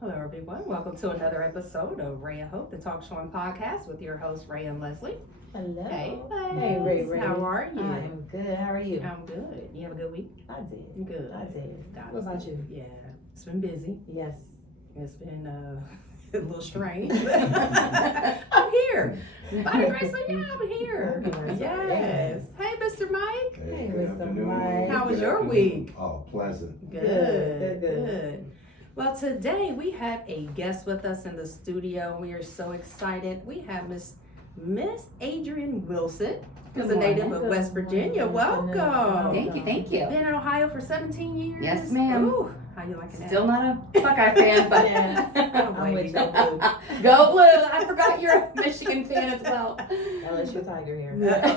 Hello, everyone. Welcome to another episode of Ray of Hope, the Talk Show and Podcast with your hosts, Ray and Leslie. Hello. Hey, Hey, Ray. How are you? I am good. How are you? I'm good. You have a good week? I did. Good. I did. Got What it. about you? Yeah, it's been busy. Yes. It's been a little strange. I'm here. By the grace of God, I'm here. Yes. Hey, Mr. Mike. Hey, good Mr. afternoon. Mike. How was Good your afternoon. week? Oh, pleasant. Good. Well, today we have a guest with us in the studio. We are so excited. We have Miss Adrienne Wilson, who's a native of West Virginia. Welcome. Thank you. Been in Ohio for 17 years. Yes, ma'am. Ooh, how you liking that? Still not a Buckeye fan, but I'm with you, boo. Go Blue. I forgot you're a Michigan fan as well. Unless you're Tiger here.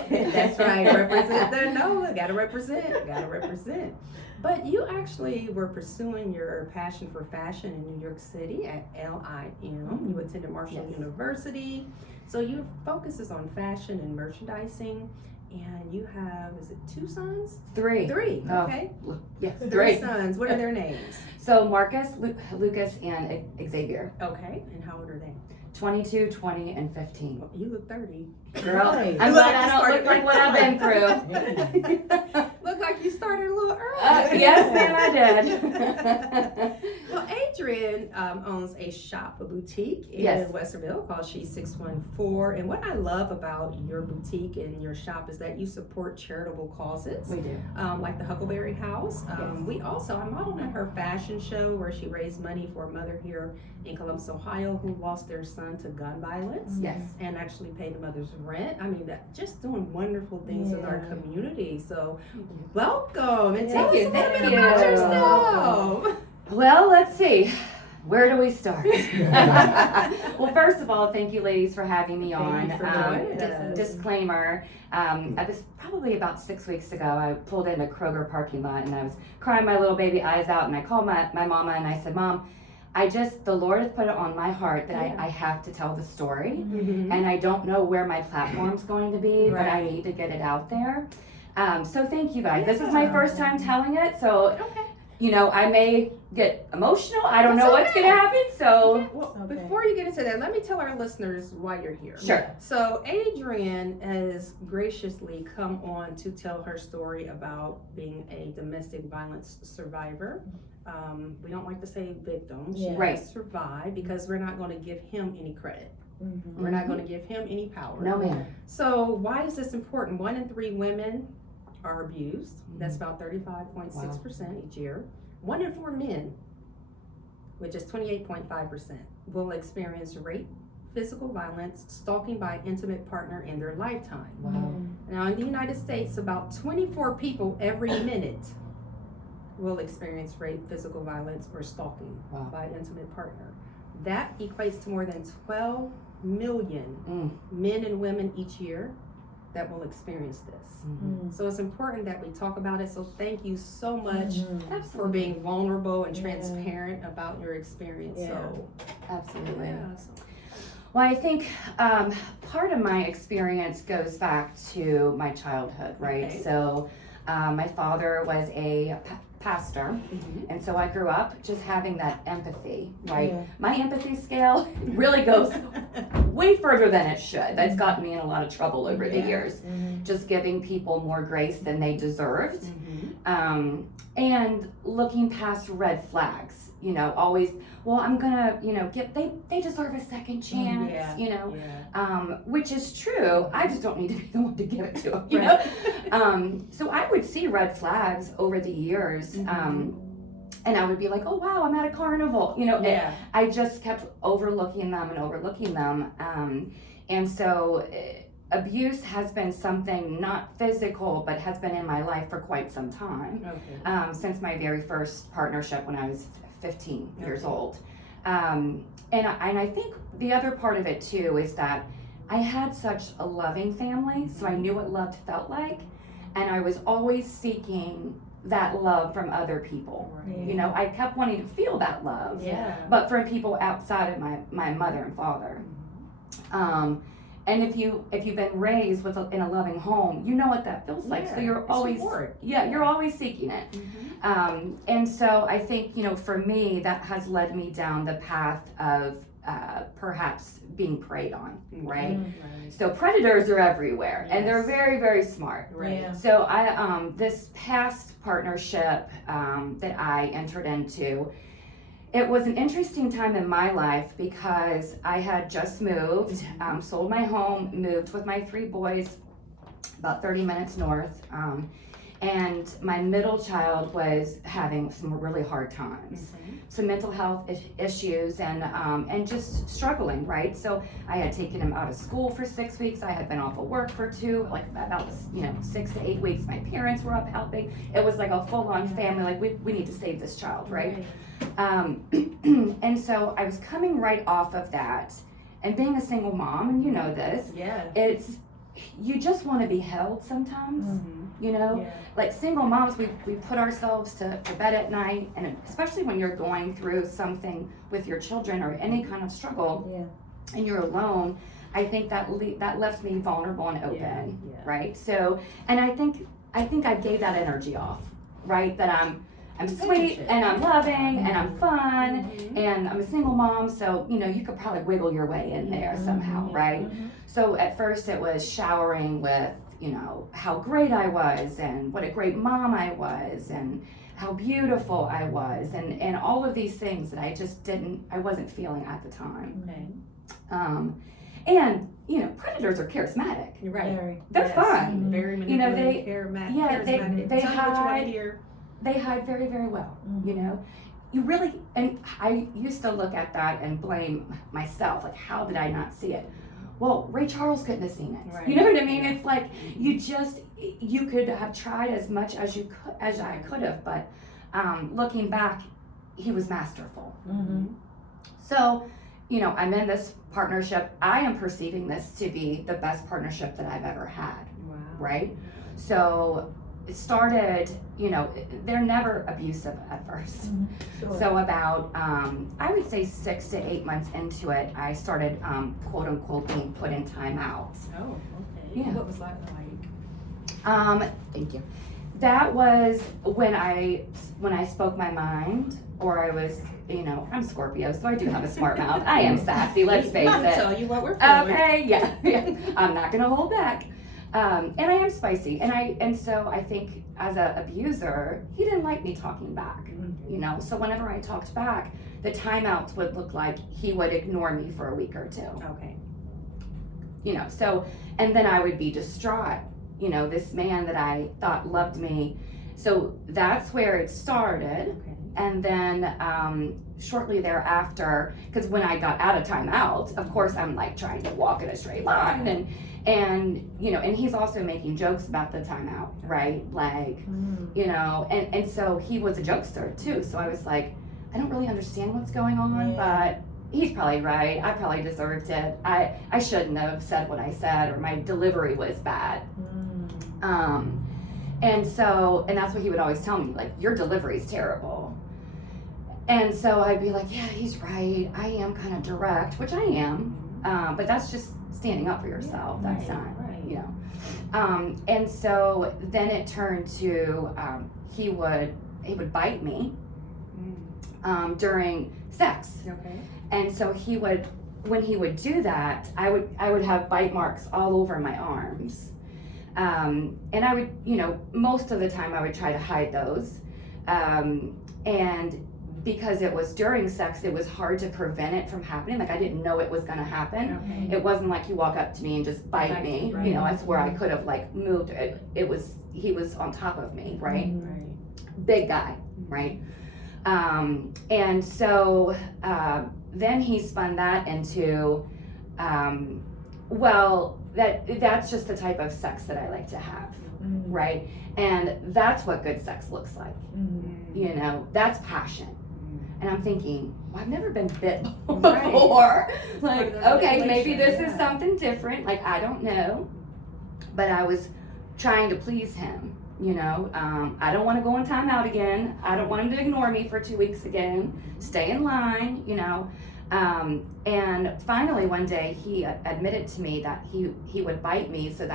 That's right. Represent the NOLA. Gotta represent. But you actually were pursuing your passion for fashion in New York City at LIM. You attended Marshall Yes. University. So your focus is on fashion and merchandising. And you have, is it 2 sons? Three. Oh. Okay. Yes, 3 three. sons. What are their names? So Marcus, Lucas, and Xavier. Okay. And how old are they? 22, 20, and 15. Well, you look 30. Girl, Nice. I'm Look, glad I I don't started look like what I've been through. Look like you started a little early. Yes, ma'am, I did. Well, Adrienne owns a boutique in Yes. Westerville called She 614. And what I love about your boutique and your shop is that you support charitable causes, We do. like the Huckleberry House. Yes. I modeled at her fashion show where she raised money for a mother here in Columbus, Ohio, who lost their son to gun violence. Yes. And actually paid the mother's rent. I mean, that just doing wonderful things in our Yeah. community. So, welcome and tell Thank us you, a little thank bit you. about yourself. Well, let's see. Where do we start? Well, first of all, thank you, ladies, for having me on. Thank you for joining us. Disclaimer: I was probably about 6 weeks ago. I pulled in the Kroger parking lot and I was crying my little baby eyes out. And I called my mama and I said, "Mom, the Lord has put it on my heart that I have to tell the story, Mhm. and I don't know where my platform's going to be, but I Right. need to get it out there." So thank you guys. This is my Yeah. first time telling it, so Okay. I may get emotional. I don't That's know what's okay. gonna happen. So Well, Okay. before you get into that, let me tell our listeners why you're here. sure. So, Adrienne has graciously come on to tell her story about being a domestic violence survivor. We don't like to say victim. She Yeah. Right. survived because we're not going to give him any credit. Mhm. We're not going to give him any power. No man. So, why is this important? 1 in 3 women are abused. That's about 35.6% each year. 1 in 4 men, which is 28.5%, will experience rape, physical violence, stalking by an intimate partner in their lifetime. Wow. Now, in the United States, about 24 people every minute will experience rape, physical violence, or stalking Wow. by an intimate partner. That equates to more than 12 million men and women each year that will experience this. Mhm. So it's important that we talk about it. So thank you so much Mhm. for being vulnerable and Yeah. transparent about your experience. Yeah. So Absolutely. yeah. So, Well, I think part of my experience goes back to my childhood, right? Okay. So my father was a pastor, and so I grew up just having that empathy, right? Yeah. My empathy scale really goes way further than it should. That's gotten me in a lot of trouble over the Yeah. years. Mhm. Just giving people more grace than they deserved. Mhm. And looking past red flags, always, well, I'm gonna, they deserve a second chance, Yeah. Yeah. which is true. I just don't need to be the one to give it to them, you know? So I would see red flags over the years, and I would be like, oh, wow, I'm at a carnival, Yeah. I just kept overlooking them. And so abuse has been something not physical, but has been in my life for quite some time, Okay. since my very first partnership when I was 15 years Okay. old. And I think the other part of it too is that I had such a loving family, so I knew what love felt like, and I was always seeking that love from other people. Right. I kept wanting to feel that love, Yeah. but from people outside of my mother and father. And if you've been raised in a loving home, you know what that feels like. So you're always you're always seeking it. And so I think, for me, that has led me down the path of perhaps being preyed on, right? So predators are everywhere, and they're very, very smart. Right. Yeah. So I this past partnership that I entered into, it was an interesting time in my life because I had just moved, sold my home, moved with my 3 boys about 30 minutes north, and my middle child was having some really hard times, some mental health issues, and just struggling, right? So I had taken him out of school for 6 weeks. I had been off of work for 2, like about 6 to 8 weeks. My parents were up helping. It was like a full-on family. Like we need to save this child, right? And so I was coming right off of that, and being a single mom, and you know this, it's you just want to be held sometimes. Like single moms, we put ourselves to bed at night, and especially when you're going through something with your children or any kind of struggle, and you're alone, I think that left me vulnerable and open, right? So, and I think I gave that energy off, right? That I'm sweet and I'm loving and I'm fun and I'm a single mom, so you could probably wiggle your way in there somehow, right? So at first it was showering with how great I was and what a great mom I was and how beautiful I was and all of these things that I wasn't feeling at the time. And predators are charismatic. Right. They're fun. Very manipulative, charismatic. they Tell me what you want hide. to hear. They hide very, very well. You really, and I used to look at that and blame myself, like how did I not see it? Well, Ray Charles couldn't have seen it. Right. You know what I mean? It's like you could have tried as much as I could have, but looking back, he was masterful. So, I'm in this partnership. I am perceiving this to be the best partnership that I've ever had. Wow. Right? So it started, they're never abusive at first. So about, I would say 6 to 8 months into it, I started, quote unquote, being put in timeout. Oh, okay. Yeah. What was that like? Thank you. That was when I spoke my mind, or I was, I'm Scorpio, so I do have a smart mouth. I am sassy, let's face I'll it. tell you what we're feeling. Okay, yeah. I'm not gonna hold back. And I am spicy, and so I think as an abuser, he didn't like me talking back, so whenever I talked back, the timeouts would look like he would ignore me for a week or 2. Okay. So, and then I would be distraught, this man that I thought loved me. So that's where it started. Okay. And then shortly thereafter, because when I got out of timeout, of course I'm like trying to walk in a straight line, and and he's also making jokes about the timeout, right? Like, and so he was a jokester too. So I was like, I don't really understand what's going on, but he's probably right. I probably deserved it. I shouldn't have said what I said, or my delivery was bad. And that's what he would always tell me, like, your delivery's terrible. And so I'd be like, yeah, he's right. I am kind of direct, which I am. But that's just standing up for yourself. That's not, and so then it turned to, he would bite me during sex. Okay. And so when he would do that, I would have bite marks all over my arms. And I would, most of the time I would try to hide those. And because it was during sex, it was hard to prevent it from happening. Like, I didn't know it was gonna happen. Okay. It wasn't like you walk up to me and just bite me. Right. That's where I could have like moved. He was on top of me, right? Right. Big guy, right? And so then he spun that into, that's just the type of sex that I like to have, right? And that's what good sex looks like. That's passion. And I'm thinking, well, I've never been bit before. Like, okay, maybe this is something different. Like, I don't know. But I was trying to please him, I don't want to go in timeout again. I don't want him to ignore me for 2 weeks again. Stay in line, And finally one day he admitted to me that he would bite me so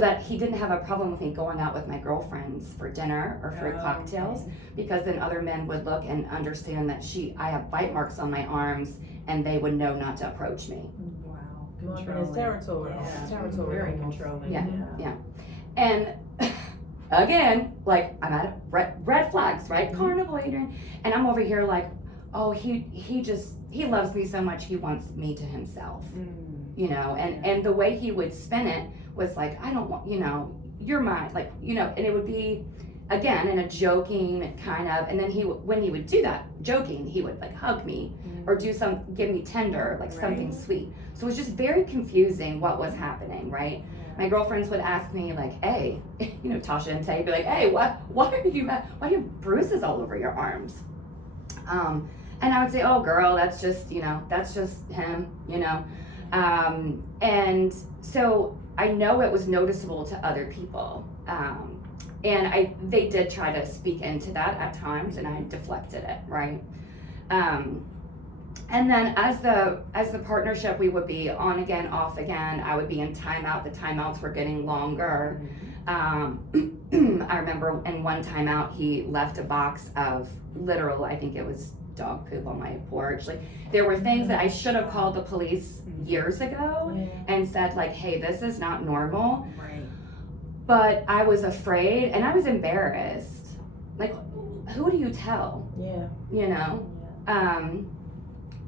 that he didn't have a problem with me going out with my girlfriends for dinner or for cocktails, because then other men would look and understand that I have bite marks on my arms and they would know not to approach me. Wow. Going in his territory. Yeah. Territory. Very almost. controlling. Yeah. And again, like, I'm at red flags, right? Mhm. Carnival, Adrienne. And I'm over here like, oh, he loves me so much, he wants me to himself, you know? And the way he would spin it was like, I don't want, you know, you're mine, like, you know, and it would be, again, in a joking kind of, and then when he would do that, joking, he would like hug me or give me tender, like something sweet. So it was just very confusing what was happening, right? My girlfriends would ask me like, hey, you know, Tasha and Tay would be like, hey, why do you have bruises all over your arms? And I would say, oh girl, that's just him, you know? And so I know it was noticeable to other people. And they did try to speak into that at times, and I deflected it, right? And then as the partnership, we would be on again, off again. I would be in timeout. The timeouts were getting longer. I remember in one timeout, he left a box of literal, I think it was dog poop on my porch. Like, there were things that I should have called the police years ago and said like, hey, this is not normal. Right. But I was afraid and I was embarrassed. Like, who do you tell? Yeah. You know?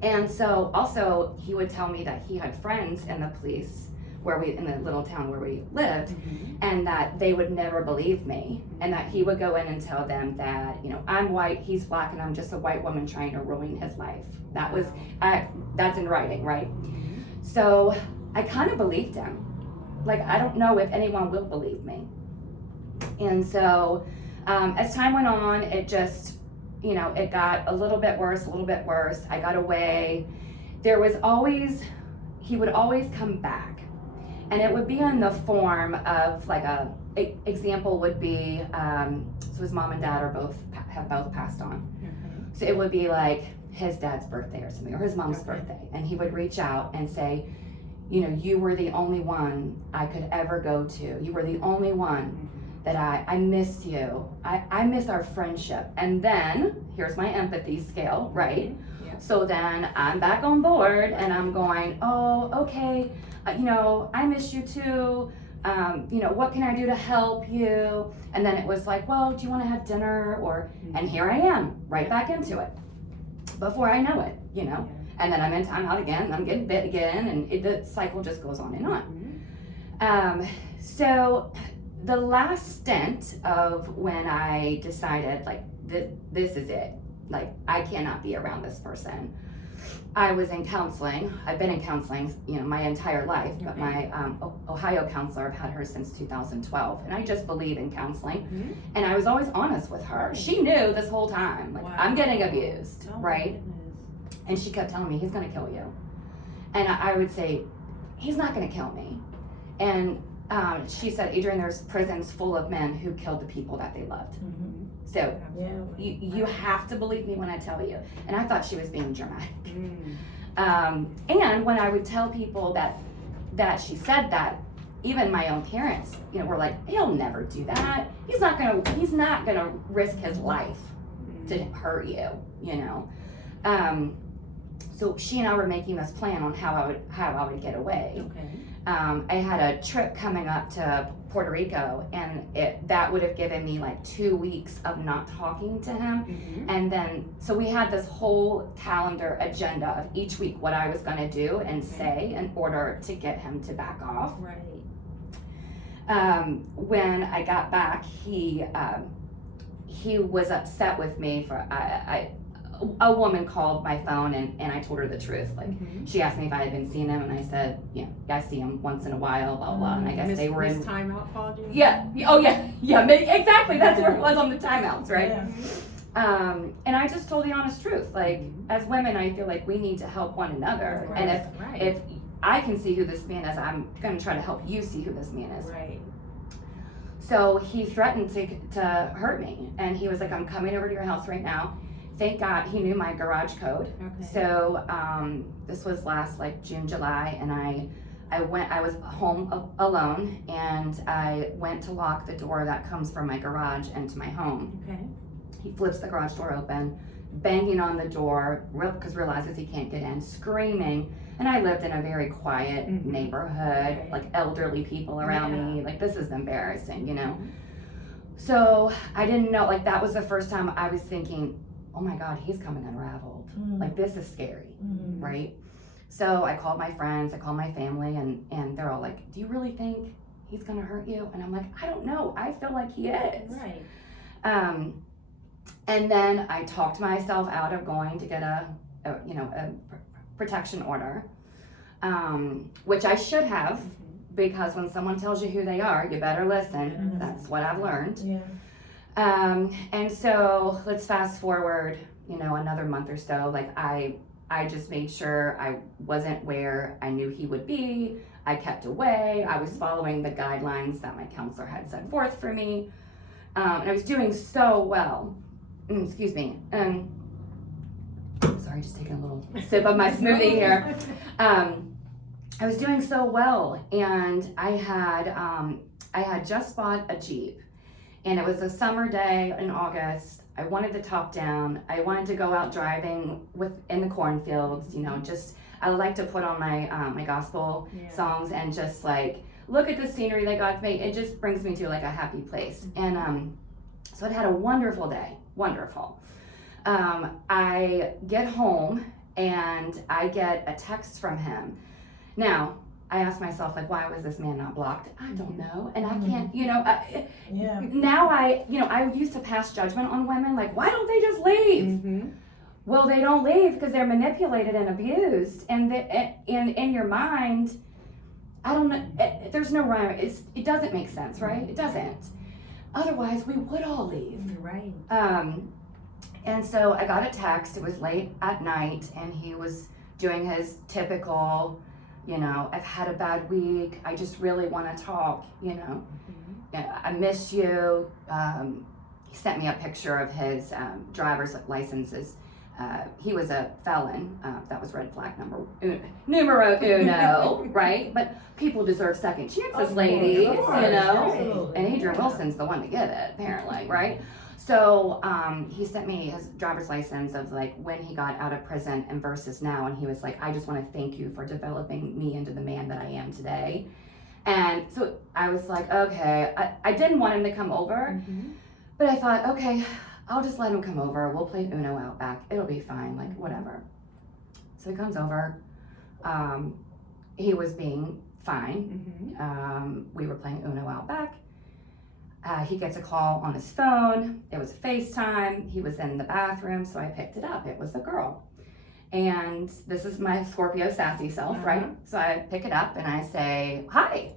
And so also he would tell me that he had friends in the police in the little town where we lived, and that they would never believe me, and that he would go in and tell them that, you know, I'm white, he's black, and I'm just a white woman trying to ruin his life. That's in writing, right? So I kind of believed him. Like, I don't know if anyone will believe me. And so as time went on, it just, you know, it got a little bit worse. I got away. He would always come back. And it would be in the form of like example would be, so his mom and dad have both passed on. So it would be like his dad's birthday or something, or his mom's birthday. And he would reach out and say, you know, you were the only one I could ever go to. You were the only one that I miss you. I miss our friendship. And then, here's my empathy scale, right? Yeah. So then I'm back on board and I'm going, oh, okay, you know, I miss you too. You know, what can I do to help you? And then it was like, well, do you want to have dinner? And here I am, right back into it. Before I know it, you know. And then I'm in timeout again, and I'm getting bit again, and the cycle just goes on and on. So the last stint of when I decided, like, this is it. Like, I cannot be around this person. I was in counseling. I've been in counseling, you know, my entire life, but my Ohio counselor, I've had her since 2012, and I just believe in counseling. And I was always honest with her. She knew this whole time, like, I'm getting abused, right? And she kept telling me, he's gonna kill you. And I would say, he's not gonna kill me. And she said, Adrienne, there's prisons full of men who killed the people that they loved. So you have to believe me when I tell you. And I thought she was being dramatic. And when I would tell people that she said that, even my own parents, you know, were like, he'll never do that. He's not gonna risk his life to hurt you, you know. So she and I were making this plan on how I would get away. I had a trip coming up to Puerto Rico, and that would have given me like 2 weeks of not talking to him. And then, so we had this whole calendar agenda of each week what I was gonna do and say in order to get him to back off. When I got back, he was upset with me for, a woman called my phone and I told her the truth. Like, she asked me if I had been seeing him, and I said, yeah, I see him once in a while, blah, blah. And I guess they were in timeout called you? Yeah. Oh, yeah. Yeah. Exactly. That's where it was, on the timeouts, right? And I just told the honest truth. Like, as women, I feel like we need to help one another. And if I can see who this man is, I'm going to try to help you see who this man is. Right. So he threatened to hurt me, and he was like, I'm coming over to your house right now. thank God he knew my garage code. Okay. So this was last like June, July, and I was home alone, and I went to lock the door that comes from my garage into my home. Okay. He flips the garage door open, banging on the door, because realizes he can't get in, screaming. And I lived in a very quiet neighborhood, Right. like elderly people around me. Like, this is embarrassing, you know? Mhm. So I didn't know, like, that was the first time I was thinking, oh my God, he's coming unraveled. Like, this is scary, right? So I called my friends, I called my family, and they're all like, do you really think he's gonna hurt you? And I'm like, I don't know, I feel like he is. Right. And then I talked myself out of going to get a protection order, which I should have, because when someone tells you who they are, you better listen. That's what I've learned. Yeah. And so let's fast forward, another month or so. Like I just made sure I wasn't where I knew he would be. I kept away. I was following the guidelines that my counselor had set forth for me. And I was doing so well. Excuse me. Sorry, just taking a little sip of my smoothie here. I was doing so well, and I had just bought a Jeep, and it was a summer day in August. I wanted the top down. I wanted to go out driving in the cornfields. I like to put on my my gospel songs and just like look at the scenery that God's made. It just brings me to like a happy place. And so I had a wonderful day. Wonderful. I get home and I get a text from him. Now, I asked myself, like, why was this man not blocked? I don't know. And I can't, now I used to pass judgment on women, like, why don't they just leave? Well, they don't leave because they're manipulated and abused. And in your mind, I don't know, there's no rhyme. It doesn't make sense, right? It doesn't. Otherwise, we would all leave. Right. And so I got a text. It was late at night, and he was doing his typical, I've had a bad week. I just really want to talk, I miss you. He sent me a picture of his driver's licenses. He was a felon. That was red flag numero uno, right? But people deserve second chances, ladies, Absolutely. And Adrienne Wilson's the one to get it, apparently, right? So he sent me his driver's license of like when he got out of prison and versus now, and he was like, I just want to thank you for developing me into the man that I am today. And so I was like, okay, I didn't want him to come over, but I thought, okay, I'll just let him come over. We'll play Uno out back. It'll be fine, like whatever. So he comes over. He was being fine. We were playing Uno out back. He gets a call on his phone. It was FaceTime. He was in the bathroom, so I picked it up. It was a girl. And this is my Scorpio sassy self, right? So I pick it up and I say, hi.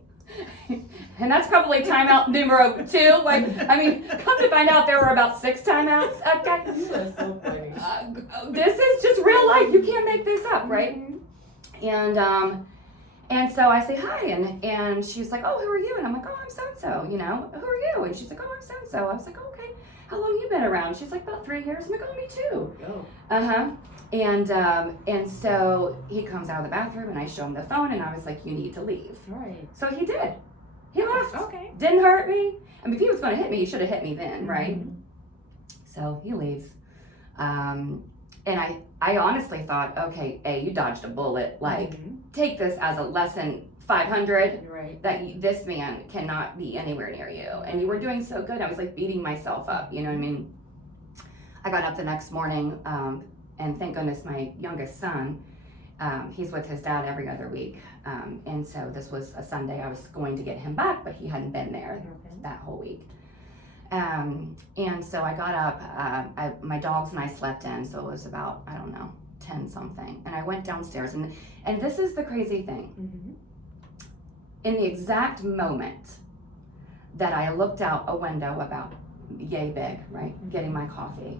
And that's probably timeout numero 2. Like, I mean, come to find out there were about 6 timeouts. Okay. You are so funny. This is just real life. You can't make this up, right? And so I say hi, and she's like, oh, who are you? And I'm like, oh, I'm so-and-so, who are you? And she's like, oh, I'm so-and-so. I was like, oh, okay, how long you been around? She's like, about 3 years. I'm like, oh, me too. Oh. And so he comes out of the bathroom, and I show him the phone, and I was like, you need to leave. Right. So he did. He left. Okay. Didn't hurt me. I mean, if he was going to hit me, he should have hit me then, right? So he leaves. And I honestly thought, okay, A, you dodged a bullet. Like, take this as a lesson 500, Right. that this man cannot be anywhere near you. And you were doing so good. I was like beating myself up, you know what I mean? I got up the next morning, and thank goodness my youngest son, he's with his dad every other week. And so this was a Sunday. I was going to get him back, but he hadn't been there that whole week. And so I got up, my dogs and I slept in, so it was about, 10 something. And I went downstairs, and this is the crazy thing. In the exact moment that I looked out a window about yay big, right, getting my coffee,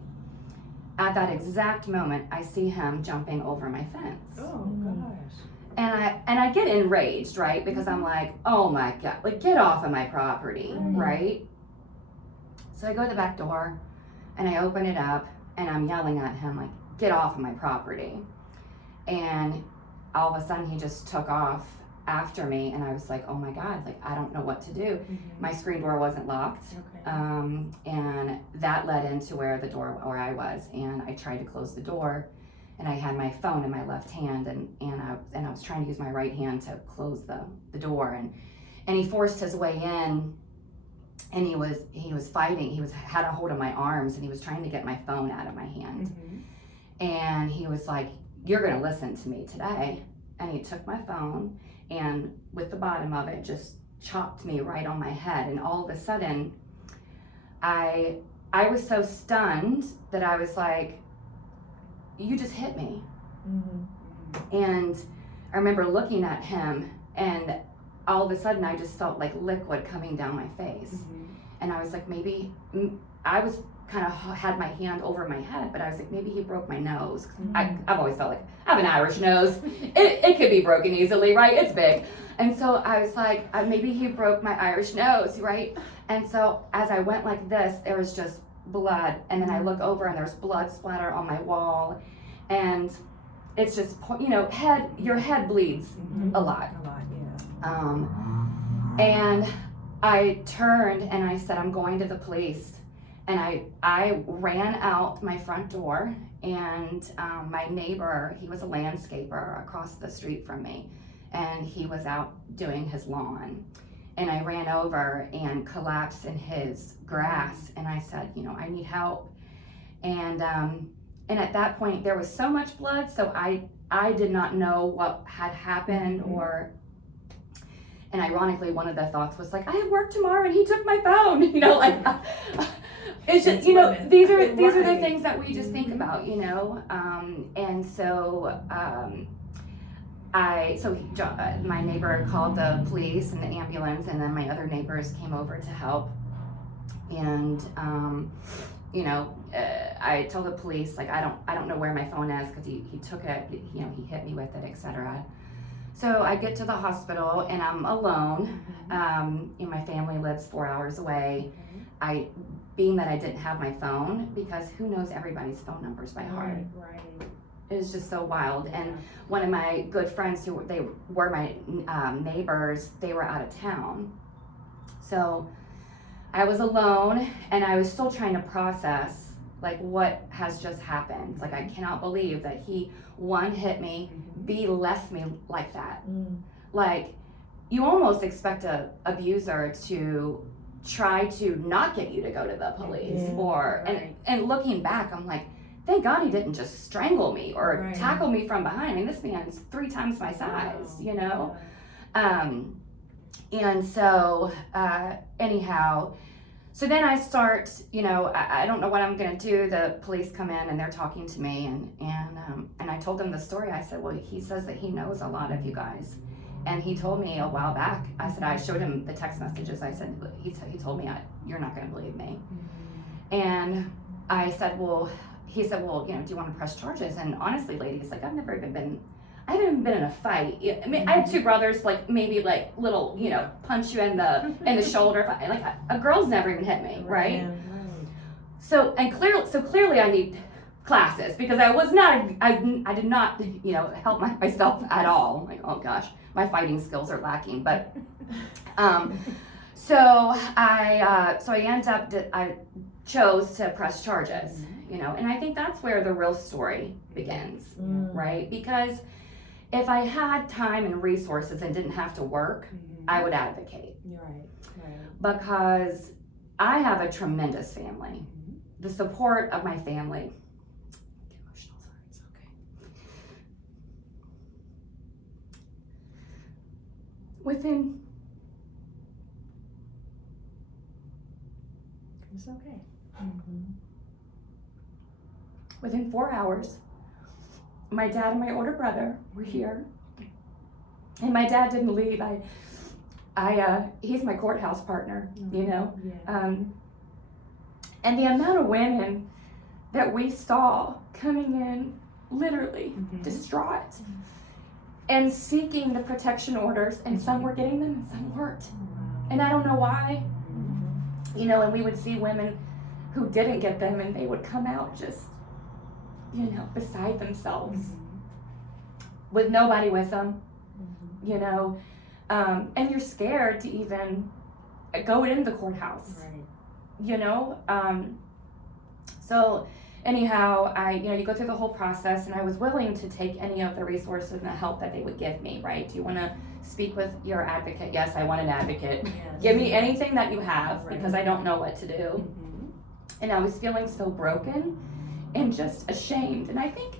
at that exact moment, I see him jumping over my fence. Oh, gosh. And I get enraged, right, because I'm like, oh my God, like, get off of my property, right? So I go to the back door, and I open it up, and I'm yelling at him like, get off of my property. And all of a sudden he just took off after me, and I was like, oh my God, like I don't know what to do. My screen door wasn't locked. And that led into where I was, and I tried to close the door, and I had my phone in my left hand, and I was trying to use my right hand to close the door, and he forced his way in, and he was fighting. He had a hold of my arms, and he was trying to get my phone out of my hand. And he was like, you're gonna listen to me today. And he took my phone, and with the bottom of it just chopped me right on my head. And all of a sudden I was so stunned that I was like, you just hit me. And I remember looking at him, and all of a sudden I just felt like liquid coming down my face. And I was like, maybe I was kind of had my hand over my head, but I was like, maybe he broke my nose. I've always felt like I have an Irish nose. It could be broken easily, right? It's big. And so I was like, maybe he broke my Irish nose, right? And so as I went like this, there was just blood. And then I look over, and there's blood splatter on my wall. And it's just, your head bleeds a lot. And I turned and I said, I'm going to the police. And I ran out my front door, and my neighbor, he was a landscaper across the street from me, and he was out doing his lawn. And I ran over and collapsed in his grass, and I said, I need help. And at that point there was so much blood, so I did not know what had happened, and ironically one of the thoughts was like, I have work tomorrow and he took my phone, it's just, these are the things that we just think about, and so my neighbor called the police and the ambulance, and then my other neighbors came over to help. And I told the police, like, I don't know where my phone is, because he took it, he hit me with it, etc. So I get to the hospital, and I'm alone. My family lives 4 hours away. Being that I didn't have my phone, because who knows everybody's phone numbers by heart. It was just so wild. And one of my good friends, they were my neighbors, they were out of town. So I was alone, and I was still trying to process like what has just happened. Like, I cannot believe that he, one, hit me, B, left me like that. Like, you almost expect a abuser to try to not get you to go to the police, and looking back, I'm like, thank God he didn't just strangle me or tackle me from behind. I mean, this man's 3 times my size, and so anyhow, so then I start, I don't know what I'm gonna do. The police come in, and they're talking to me, and I told them the story. I said, well, he says that he knows a lot of you guys. And he told me a while back, I showed him the text messages. I said, he told me, you're not gonna believe me. And I said, he said, do you want to press charges? And honestly, ladies, like, I haven't even been in a fight. I mean, I have 2 brothers, like, maybe like little, punch you in the shoulder. Like, a girl's never even hit me, right? So clearly I need classes, because I was not, I did not, help myself at all. Like, oh gosh, my fighting skills are lacking. But, so I chose to press charges, and I think that's where the real story begins, right? Because if I had time and resources and didn't have to work, I would advocate. Because I have a tremendous family. The support of my family. Get emotional, sorry, it's okay. It's okay. Within 4 hours, my dad and my older brother were here, and my dad didn't leave. He's my courthouse partner, and the amount of women that we saw coming in, literally distraught, and seeking the protection orders, and some were getting them and some weren't, and I don't know why, and we would see women who didn't get them, and they would come out just beside themselves, with nobody with them, and you're scared to even go in the courthouse, so anyhow, you go through the whole process, and I was willing to take any of the resources and the help that they would give me, right? Do you want to speak with your advocate? Yes, I want an advocate. Yes. Give me anything that you have, Right. because I don't know what to do. And I was feeling so broken and just ashamed. And I think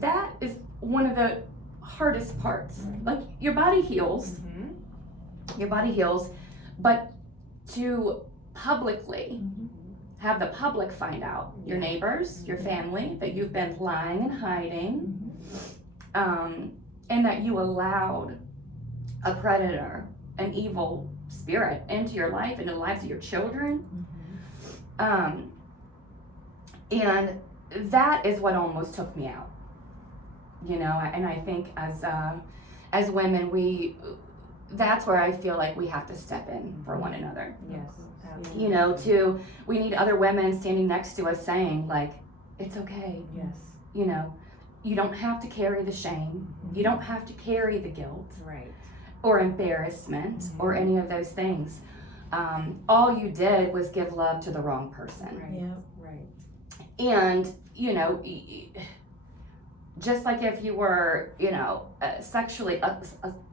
that is one of the hardest parts. Right. Like, your body heals, but to publicly have the public find out, your neighbors, your family, that you've been lying and hiding, and that you allowed a predator, an evil spirit, into your life, into the lives of your children. And that is what almost took me out, and I think as women, that's where I feel like we have to step in for one another. Yes. We need other women standing next to us saying, like, it's okay. Yes. You don't have to carry the shame. You don't have to carry the guilt Right. or embarrassment or any of those things. All you did was give love to the wrong person. Right. Yeah. Right. And, just like if you were, sexually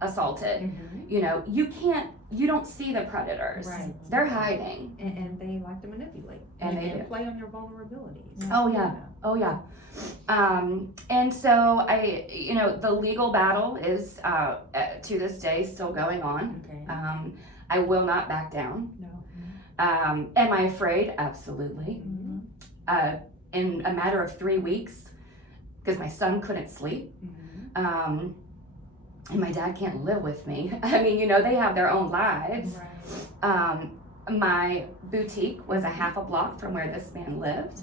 assaulted, you don't see the predators. Right. They're hiding. And they like to manipulate. And they do. play on your vulnerabilities. Oh yeah. Oh yeah. And so the legal battle is, to this day, still going on. Okay. I will not back down. No. Am I afraid? Absolutely. In a matter of 3 weeks, because my son couldn't sleep, and my dad can't live with me. I mean, they have their own lives. Right. My boutique was a half a block from where this man lived.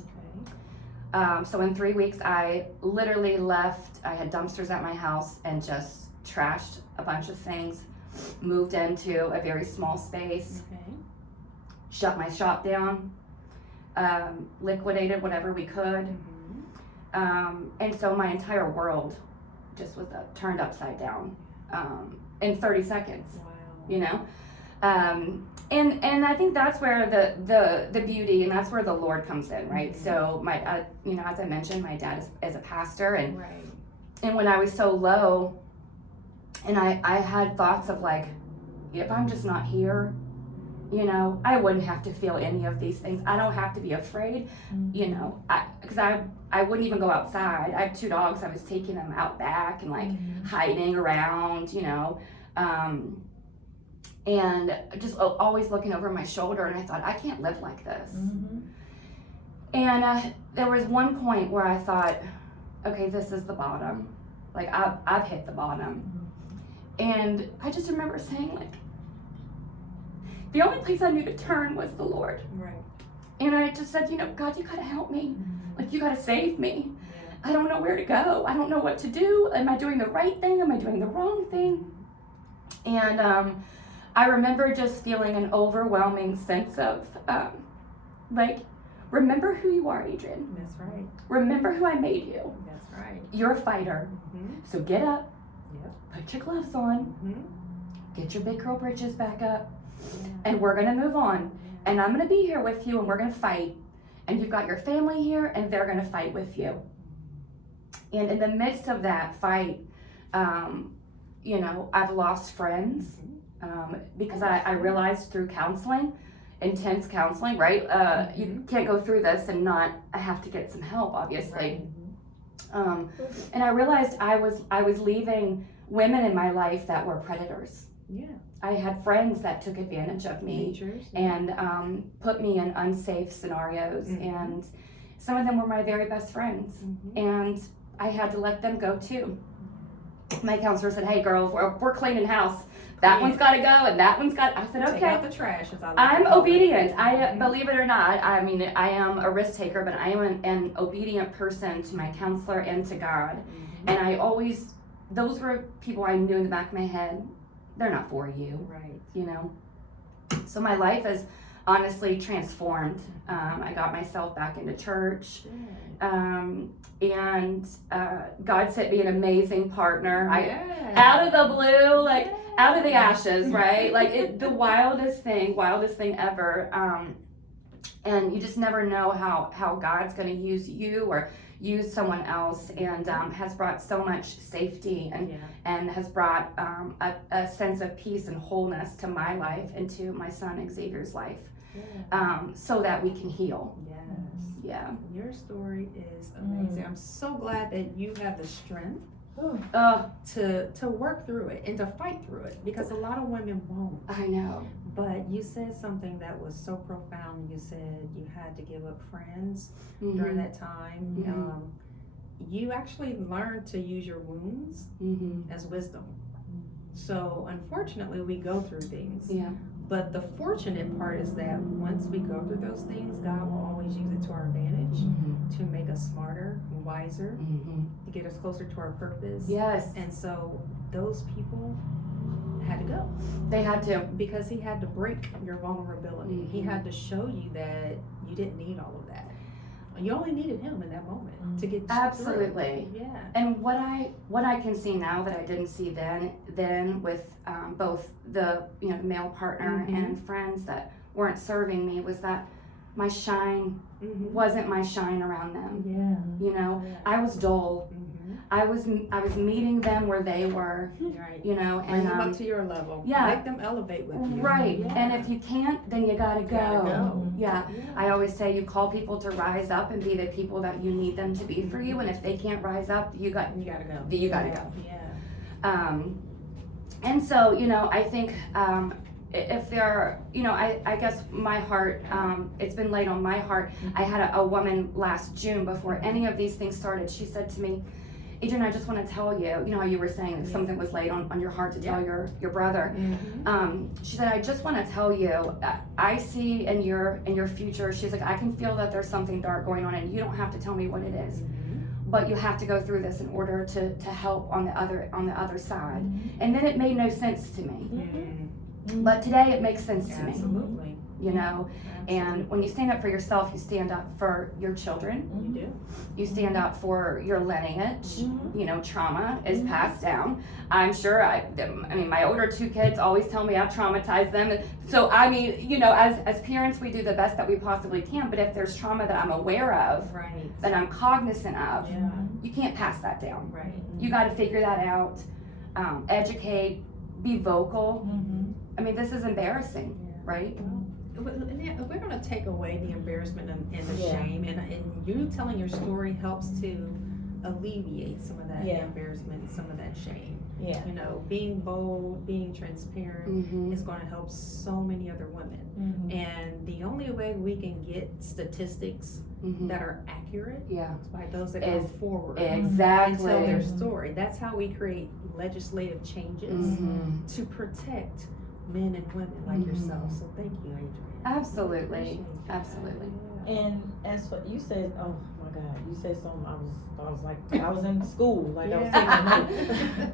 Okay. So in 3 weeks, I literally left. I had dumpsters at my house and just trashed a bunch of things, moved into a very small space, Okay. shut my shop down, liquidated whatever we could. And so my entire world just was turned upside down in 30 seconds, Wow. And I think that's where the beauty, and that's where the Lord comes in, right? So my, as I mentioned, my dad is a pastor, Right. and when I was so low, and I had thoughts of, like, if I'm just not here, I wouldn't have to feel any of these things. I don't have to be afraid, because I wouldn't even go outside. I have 2 dogs. I was taking them out back and, like, hiding around, and just always looking over my shoulder. And I thought, I can't live like this. And there was one point where I thought, okay, this is the bottom. Like, I've hit the bottom. And I just remember saying, like, the only place I knew to turn was the Lord. Right. And I just said, God, you gotta help me. Like, you gotta save me. I don't know where to go. I don't know what to do. Am I doing the right thing? Am I doing the wrong thing? And I remember just feeling an overwhelming sense of, remember who you are, Adrienne. That's right. Remember who I made you. That's right. You're a fighter. So get up, Yep. put your gloves on, get your big girl britches back up, Yeah. and we're gonna move on. And I'm gonna be here with you, and we're gonna fight. And you've got your family here, and they're gonna fight with you. And in the midst of that fight, I've lost friends, because I realized through counseling, intense counseling, right? You can't go through this and not have to get some help, obviously. And I realized I was leaving women in my life that were predators. Yeah. I had friends that took advantage of me and put me in unsafe scenarios, and some of them were my very best friends, and I had to let them go too. My counselor said, "Hey, girl, we're cleaning house. That one's got to go, and that one's got." I said, "Okay." Take out the trash, as I like I'm to call it. obedient. I believe it or not. I mean, I am a risk taker, but I am an obedient person to my counselor and to God. And I always, those were people I knew in the back of my head. They're not for you, Right. So my life honestly transformed. I got myself back into church. And God sent me an amazing partner. Out of the blue, like out of the ashes, right? Like the wildest thing ever. And you just never know how God's going to use you or use someone else, and has brought so much safety and has brought a sense of peace and wholeness to my life and to my son Xavier's life, so that we can heal. Yeah. Your story is amazing. I'm so glad that you have the strength to work through it and to fight through it, because a lot of women won't. I know. But you said something that was so profound. You said you had to give up friends during that time. You actually learned to use your wounds as wisdom. So unfortunately, we go through things. But the fortunate part is that once we go through those things, God will always use it to our advantage to make us smarter, wiser, to get us closer to our purpose. Yes. And so those people had to go. They had to. Because he had to break your vulnerability. He had to show you that you didn't need all of that. You only needed him in that moment to get absolutely through. And what I can see now that I didn't see then with both the male partner and friends that weren't serving me, was that my shine wasn't my shine around them. I was dull. I was meeting them where they were, and bring them up to your level. Make them elevate with you. Right. And if you can't, then you gotta go. I always say you call people to rise up and be the people that you need them to be for you. And if they can't rise up, you gotta go. You gotta go. And so I think if there are, I guess my heart, it's been laid on my heart. I had a woman last June, before any of these things started. She said to me, Adrienne, I just want to tell you, how you were saying if something was laid on your heart to tell your brother. She said, I just want to tell you, I see in your future, she's like, I can feel that there's something dark going on, and you don't have to tell me what it is, but you have to go through this in order to help on the other side. And then it made no sense to me. But today it makes sense to me. Absolutely. And when you stand up for yourself, you stand up for your children. You do. You stand up for your lineage. Trauma is passed down. I'm sure, I mean, my older two kids always tell me I've traumatized them. So, I mean, as parents, we do the best that we possibly can. But if there's trauma that I'm aware of, that I'm cognizant of, you can't pass that down. You got to figure that out, educate, be vocal. I mean, this is embarrassing, right? We're going to take away the embarrassment and the shame, and you telling your story helps to alleviate some of that embarrassment, some of that shame. Being bold, being transparent is going to help so many other women. And the only way we can get statistics that are accurate is by those that come forward and tell their story. That's how we create legislative changes to protect men and women like yourself. So thank you, Adrienne. Absolutely. And as what you said, oh my God, you said something. I was like, I was in school, like I was taking notes.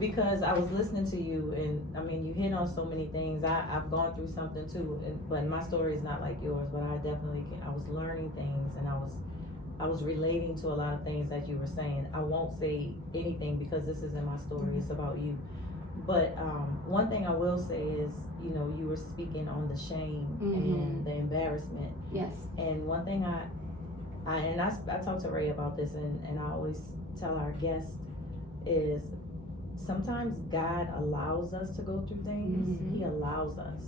Because I was listening to you, and I mean, you hit on so many things. I've gone through something too, but my story is not like yours. But I definitely I was learning things, and I was relating to a lot of things that you were saying. I won't say anything because this isn't my story. It's about you. But one thing I will say is, you were speaking on the shame and the embarrassment. Yes. And one thing I talked to Ray about this, and I always tell our guests is sometimes God allows us to go through things. He allows us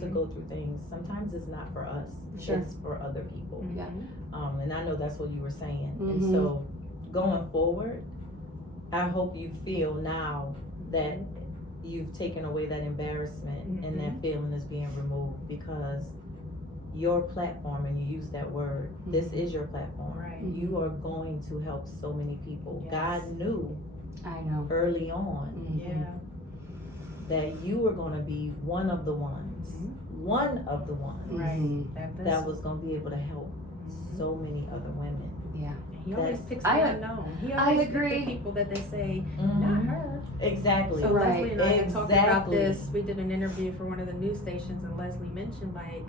to go through things. Sometimes it's not for us. It's for other people. And I know that's what you were saying. And so going forward, I hope you feel now that you've taken away that embarrassment and that feeling is being removed, because your platform, and you use that word, this is your platform. You are going to help so many people. God knew early on that you were going to be one of the ones that was going to be able to help so many other women. He always picks the unknown. He I always agree. picks the people that they say, not her. Exactly. So Leslie and I had talked about this. We did an interview for one of the news stations, and Leslie mentioned, like,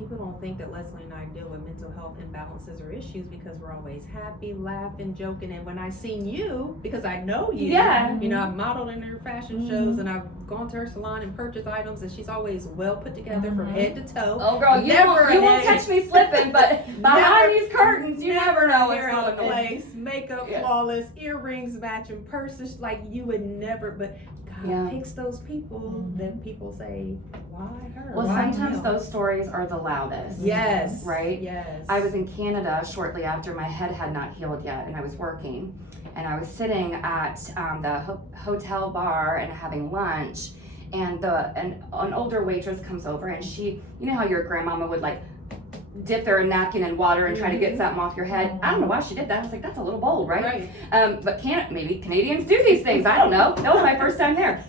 people don't think that Leslie and I deal with mental health imbalances or issues because we're always happy, laughing, joking. And when I seen you, because I know you, you know, I've modeled in her fashion shows and I've gone to her salon and purchased items, and she's always well put together from head to toe. Oh, girl, you won't catch me slipping, but behind these curtains, you never know what's hair out of going on. place, makeup flawless, earrings matching, purses like you would never. But God picks those people that people say, why her? Well, why sometimes him? those stories are the loudest. Yes. Right? Yes. I was in Canada shortly after my head had not healed yet, and I was working. And I was sitting at the hotel bar and having lunch, and an older waitress comes over, and she, you know how your grandmama would like dip their napkin in water and try to get something off your head. I don't know why she did that. I was like, that's a little bold, right? But maybe Canadians do these things. I don't know. That was my first time there.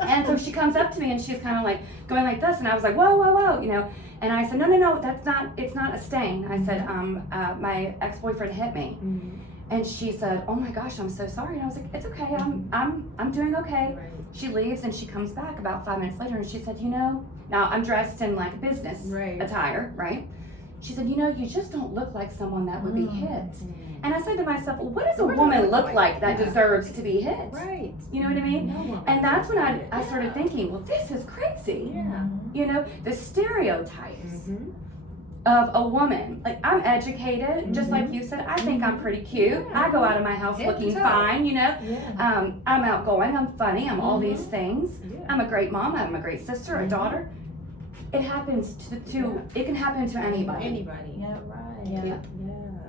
And so she comes up to me and she's kind of like going like this, and I was like, whoa, whoa, whoa, you know. And I said, no, it's not a stain. I said, my ex-boyfriend hit me. And she said, oh my gosh, I'm so sorry. And I was like, it's okay, I'm doing okay. She leaves and she comes back about 5 minutes later and she said, you know, now I'm dressed in like business attire, right? She said, you know, you just don't look like someone that would be hit. And I said to myself, well, what does a woman look like that deserves to be hit? Right. You know what I mean? No woman. And that's when I started thinking, well, this is crazy. Yeah. You know, the stereotypes of a woman. Like, I'm educated, just like you said. I think I'm pretty cute. I go out of my house looking fine, you know. I'm outgoing, I'm funny, I'm all these things. I'm a great mom, I'm a great sister, a daughter. It happens it can happen to anybody. Anybody. Yeah, right.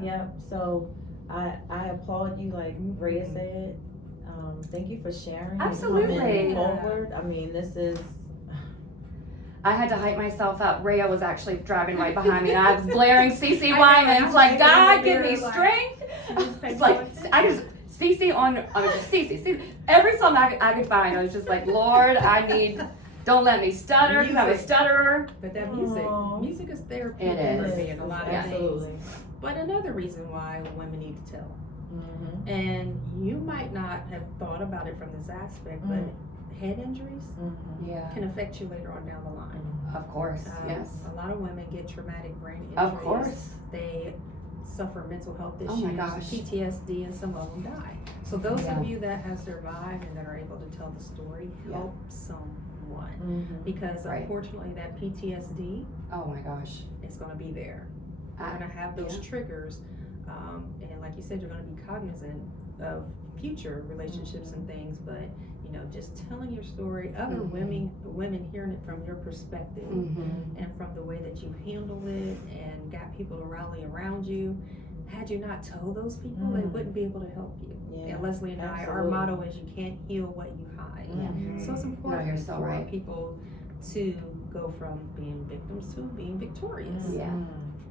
Yeah. So I applaud you, like Rhea said. Thank you for sharing. Absolutely. And coming forward. I mean, this is. I had to hype myself up. Rhea was actually driving right behind me, and I was blaring CeCe Winans, like, God, give me strength. It's like, I just, CeCe, every song I could find, I was just like, Lord, don't let me stutter, because I'm a stutterer. But that music is therapy It for is. me and a lot of things. But another reason why women need to tell. And you might not have thought about it from this aspect, but head injuries can affect you later on down the line. Of course, yes. A lot of women get traumatic brain injuries. Of course. They suffer mental health issues, Oh my gosh. PTSD, and some of them die. So those of you that have survived and that are able to tell the story, help someone. Because unfortunately that PTSD, oh my gosh, is going to be there. You're going to have those triggers. And like you said, you're going to be cognizant of future relationships and things, but you know, just telling your story, other women hearing it from your perspective and from the way that you handle it and got people to rally around you. Had you not told those people, they wouldn't be able to help you. And Leslie and I, our motto is you can't heal what you hide. So it's important for people to go from being victims to being victorious.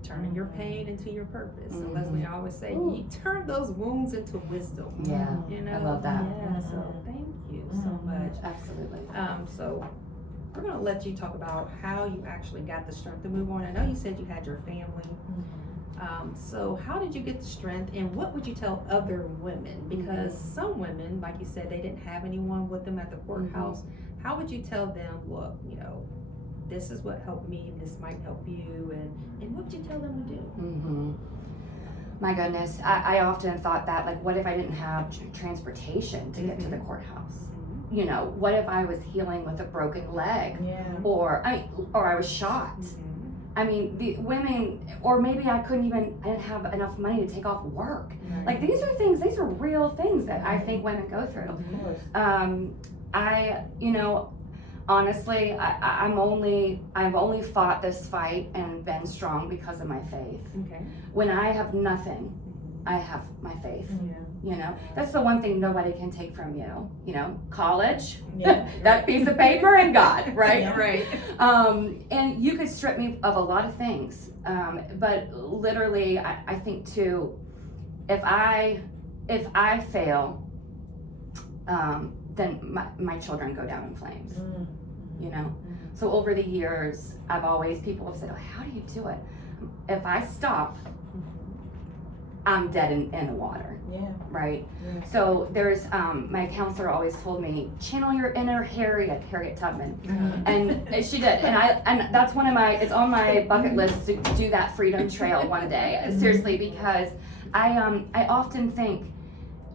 Turning your pain into your purpose. And Leslie, I always say, you turn those wounds into wisdom. You know? I love that. So thank you so much. Absolutely. So we're going to let you talk about how you actually got the strength to move on. I know you said you had your family. So how did you get the strength, and what would you tell other women? Because some women, like you said, they didn't have anyone with them at the courthouse. How would you tell them, look, you know, this is what helped me, this might help you, and what would you tell them to do? My goodness, I often thought that, like, what if I didn't have transportation to get to the courthouse? You know, what if I was healing with a broken leg, or I was shot? I mean, the women, or maybe I didn't have enough money to take off work. Like, these are real things that I think women go through. Honestly, I've only fought this fight and been strong because of my faith. When I have nothing, I have my faith. You know, that's the one thing nobody can take from you. You know, college, that piece of paper, and God, right? And you could strip me of a lot of things, but literally, I think too, if I fail, then my children go down in flames. You know, so over the years, people have said, "Oh, how do you do it?" If I stop, I'm dead in the water, Yeah. right? Yeah. So there's, my counselor always told me, channel your inner Harriet Tubman. And she did, and that's one of my, it's on my bucket list to do that Freedom Trail one day, seriously, because I often think,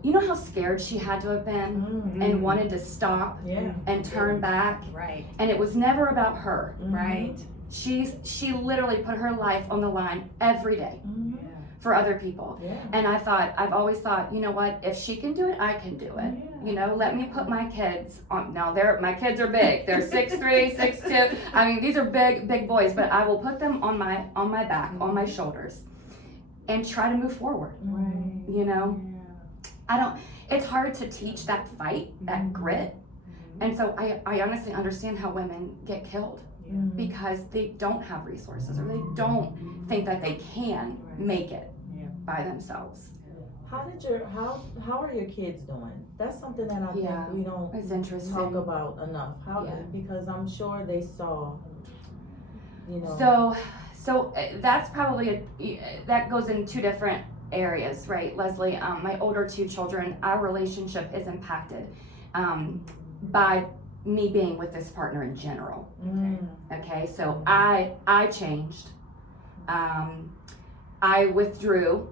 you know how scared she had to have been and wanted to stop Yeah. and turn back, Right. and it was never about her. Right. She literally put her life on the line every day Mhm. for other people. Yeah. And I've always thought, you know what, if she can do it, I can do it. Yeah. You know, let me put my kids on. Now my kids are big. They're 6'3", 6'2". I mean, these are big boys, but I will put them on my back, on my shoulders, and try to move forward. Right. You know, it's hard to teach that fight, that grit. And so I honestly understand how women get killed Mhm. because they don't have resources, or they don't think that they can make it by themselves. How are your kids doing? That's something that I Yeah, think we don't It's interesting. talk about enough. Yeah. Because I'm sure they saw, you know. So that's probably that goes in two different areas, right, Leslie? My older two children, our relationship is impacted by me being with this partner in general. Okay, so I changed. I withdrew.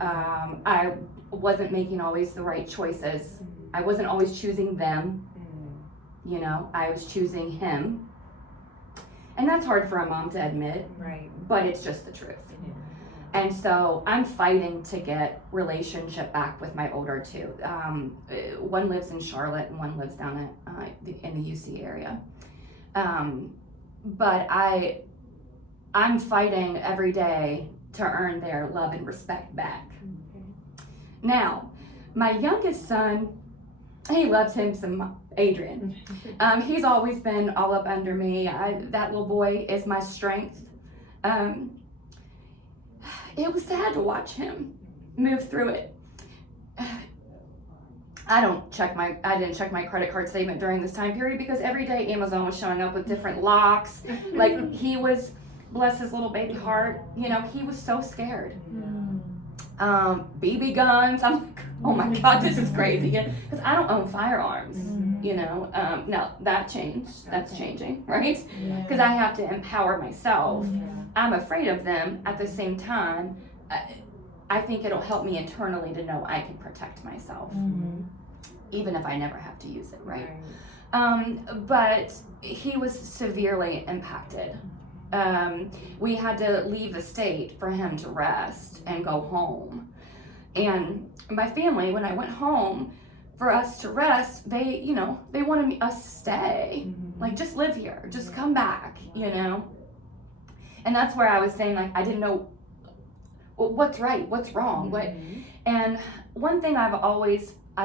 I wasn't making always the right choices. I wasn't always choosing them. You know, I was choosing him. And that's hard for a mom to admit, Right. but it's just the truth. And so I'm fighting to get relationship back with my older two. One lives in Charlotte and one lives down in the UC area. But I'm fighting every day to earn their love and respect back. Now, my youngest son, he loves him some Adrienne. He's always been all up under me. That little boy is my strength. It was sad to watch him move through it. I didn't check my credit card statement during this time period because every day Amazon was showing up with different locks. Like, he was, bless his little baby heart, you know, he was so scared. BB guns, I'm like, oh my God, this is crazy. Because I don't own firearms, you know. Now that changed, that's changing, right? Because I have to empower myself. I'm afraid of them. At the same time, I think it'll help me internally to know I can protect myself, even if I never have to use it, right? But he was severely impacted. We had to leave the state for him to rest and go home. And my family, when I went home for us to rest, they wanted us to stay. Like, just live here, just come back, you know? And that's where I was saying, like, I didn't know what's right, what's wrong, and one thing I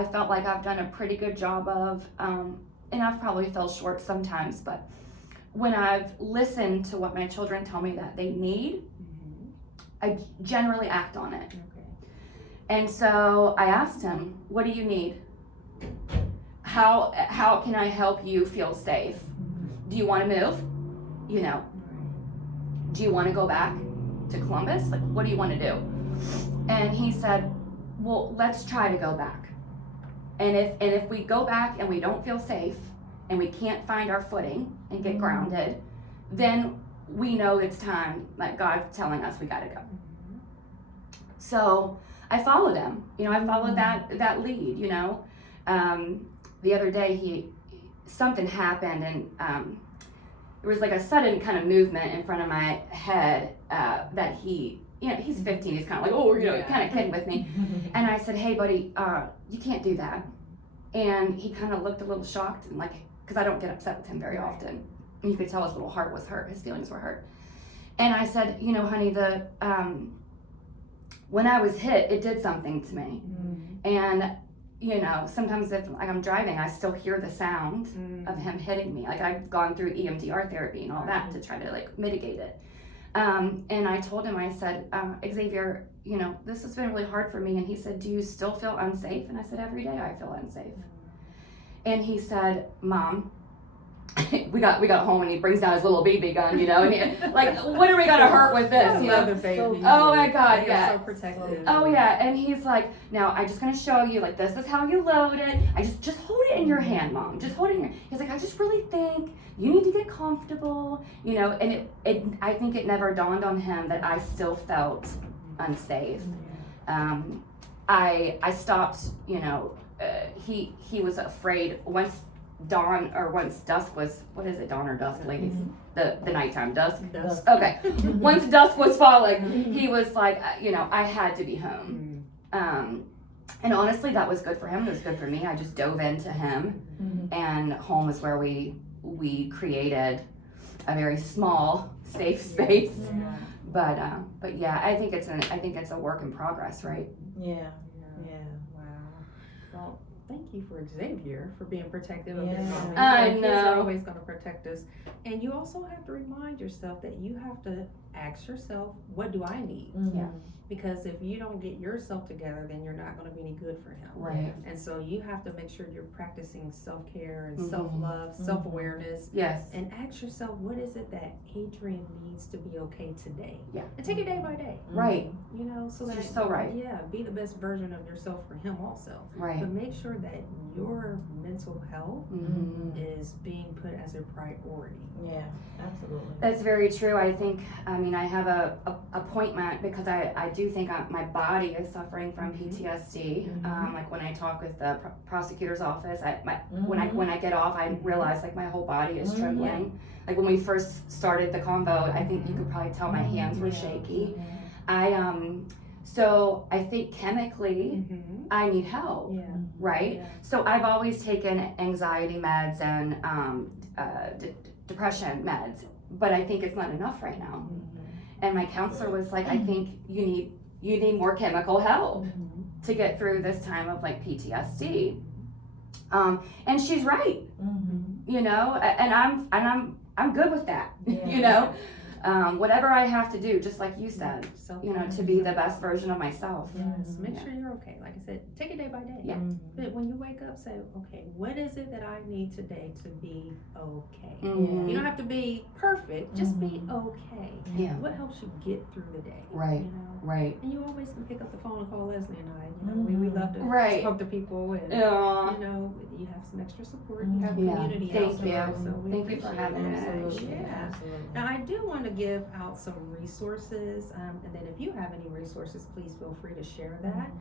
felt like I've done a pretty good job of, and I've probably fell short sometimes, but when I've listened to what my children tell me that they need, I generally act on it. And so I asked him, what do you need? How can I help you feel safe? Do you want to move? You know, do you want to go back to Columbus? Like, what do you want to do? And he said, well, let's try to go back. And if we go back and we don't feel safe and we can't find our footing and get grounded, then we know it's time, like God's telling us we got to go. So I followed him. You know, I followed that lead, you know. The other day something happened, and there was like a sudden kind of movement in front of my head that he's 15, he's kind of like, oh, you know, kind of kidding with me. And I said, hey buddy, you can't do that. And he kind of looked a little shocked, and like, because I don't get upset with him very often. And you could tell his little heart was hurt, his feelings were hurt. And I said, you know, honey, when I was hit, it did something to me. And you know, sometimes if like I'm driving, I still hear the sound of him hitting me. Like, I've gone through EMDR therapy and all that to try to like mitigate it. And I told him, I said, Xavier, you know, this has been really hard for me. And he said, do you still feel unsafe? And I said, every day I feel unsafe. And he said, Mom, we got home and he brings out his little BB gun, you know, and he, like, what are we gonna hurt with this? I You love know? the babies. Oh my God, They are yeah. so protective. Oh yeah, and he's like, now I'm just gonna show you, like, this is how you load it. I just hold it in your hand, Mom. Just hold it in your. He's like, I just really think you need to get comfortable, you know. And I think it never dawned on him that I still felt unsafe. I stopped, you know. He was afraid once dusk was, what is it, dawn or dusk, ladies? The nighttime, dusk? Dusk. Okay. Once dusk was falling, he was like, you know, I had to be home. And honestly, that was good for him. It was good for me. I just dove into him, and home is where we created a very small, safe space. But yeah, I think it's a work in progress, right? Yeah. Wow. Well, thank you for Xavier for being protective of his Yeah. mom. I Kids are know. always going to protect us, and you also have to remind yourself that you have to ask yourself, what do I need? Yeah. Because if you don't get yourself together, then you're not going to be any good for him. Right. And so you have to make sure you're practicing self-care and Mhm. self-love, self-awareness, Yes. and ask yourself, what is it that Adrienne needs to be okay today? Yeah. And take it day by day, Right. you know, so that You're so right. yeah, be the best version of yourself for him also. Right. But make sure that your mental health Mhm. is being put as a priority. Yeah, absolutely. That's very true. I think, I mean, I have a appointment because I do think my body is suffering from PTSD. Like when I talk with the prosecutor's office, when I get off, I realize like my whole body is trembling. Like when we first started the convo, I think you could probably tell my hands were shaky. So I think chemically, I need help, Yeah. right? Yeah. So I've always taken anxiety meds and depression meds, but I think it's not enough right now. And my counselor was like, I think you need more chemical help to get through this time of like PTSD. And she's right, you know, and I'm good with that, you know. Whatever I have to do, just like you said, you know, to be the best version of myself. Yes, make sure you're okay. Like I said, take it day by day. Yeah. But when you wake up, say, okay, what is it that I need today to be okay? Mhm. You don't have to be perfect, just be okay. Yeah. What helps you get through the day? Right. You know? Right. And you always can pick up the phone and call Leslie and I. You know, we love to Right. talk to people and Yeah. you know, you have some extra support. You have Yeah. community Thank out you. there, so we Thank you for appreciate having me. that. Absolutely. Yeah. Absolutely. Now I do want to give out some resources, and then if you have any resources, please feel free to share that.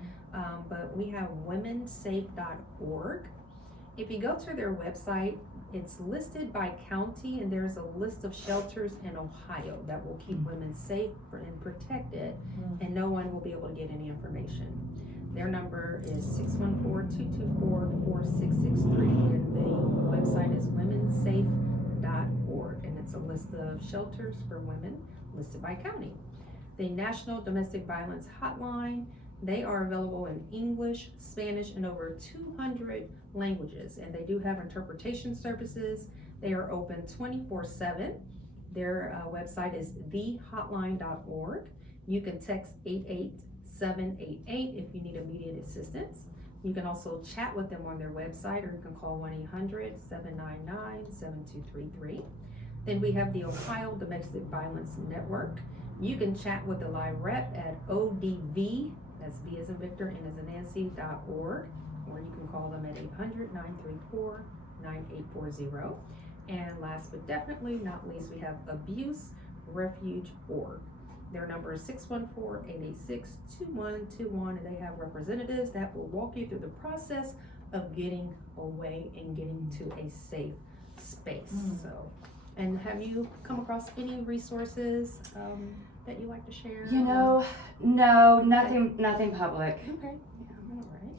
But we have womensafe.org. If you go to their website, it's listed by county, and there's a list of shelters in Ohio that will keep women safe and protected, and no one will be able to get any information. Their number is 614-224-4663, and the website is womensafe.org, and it's a list of shelters for women listed by county. The National Domestic Violence Hotline, they are available in English, Spanish, and over 200 languages, and they do have interpretation services. They are open 24/7. Their website is thehotline.org. You can text 88788 if you need immediate assistance. You can also chat with them on their website, or you can call 1-800-799-7233. Then we have the Ohio Domestic Violence Network. You can chat with the live rep at ODV, that's V as in Victor, N as in Nancy.org, or you can call them at 800-934-9840. And last but definitely not least, we have AbuseRefuge.org. Their number is 614-886-2121, and they have representatives that will walk you through the process of getting away and getting to a safe space. So, and have you come across any resources that you like to share? You know, no, nothing public. Okay. Yeah, all right.